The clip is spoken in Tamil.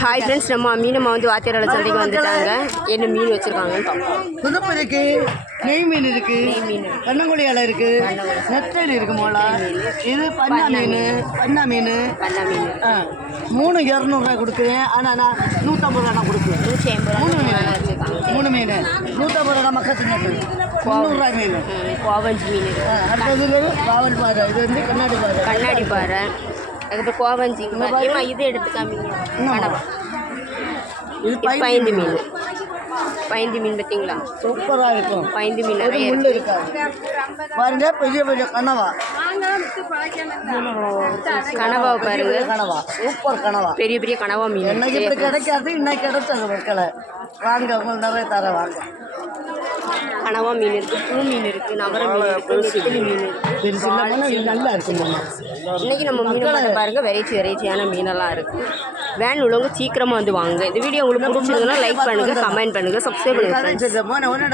ஹாய் ஃப்ரெண்ட்ஸ், நம்ம மீனம்மா வந்து வாத்தியாரோட சந்தைக்கு வந்துட்டாங்க. என்ன மீன் வச்சுருக்காங்கன்னு பார்ப்போம். துடுப்பு இருக்கு, நெய் மீன் இருக்கு, கண்ணங்குழி இலை இருக்கு, நெத்தல் இருக்கு, மோளா இது பண்ணா மீன். 3 200 கொடுக்குறேன். ஆனால் நான் 150 ரூபா கொடுக்குறேன். 3 மீன் 150 ரூபா மக்கள் நெட்டு 300 மீன். கோவஞ்சி மீன் அடுத்தது பாவல் பாறை. இது வந்து கண்ணாடி பாறை. அதுக்கப்புறம் கோவஞ்சி இது எடுத்துக்காமீங்க. இது பைந்து மீன். பைந்து மீன் பார்த்தீங்களா? சூப்பராக இருக்கும். பைந்து மீன் நிறைய முள் இருக்காது பாருங்க. பெரிய பெரிய கனவா பாருங்க. கனவா சூப்பர் கனவா. பெரிய பெரிய கனவா மீன் இன்னைக்கு இப்படி கிடைக்காது. இன்னைக்கு கிடைச்சது மக்களை வாங்க, உங்களுக்கு நிறைய தர வாங்க. கனவா மீன் இருக்கு, பூ மீன் இருக்கு, நவர மீன் இருக்கு, நெத்திலி மீன் இருக்கு. நல்லா இருக்கு. இன்னைக்கு நம்ம மீன் பாருங்க, வெரைட்டியான மீனெல்லாம் இருக்கு. வேன் உள்ளவங்க சீக்கிரமா வந்து வாங்க. இந்த வீடியோ உங்களுக்கு பிடிச்சிருந்ததுன்னா லைக் பண்ணுங்க, கமெண்ட் பண்ணுங்க, சப்ஸ்கிரைப் பண்ணுங்க.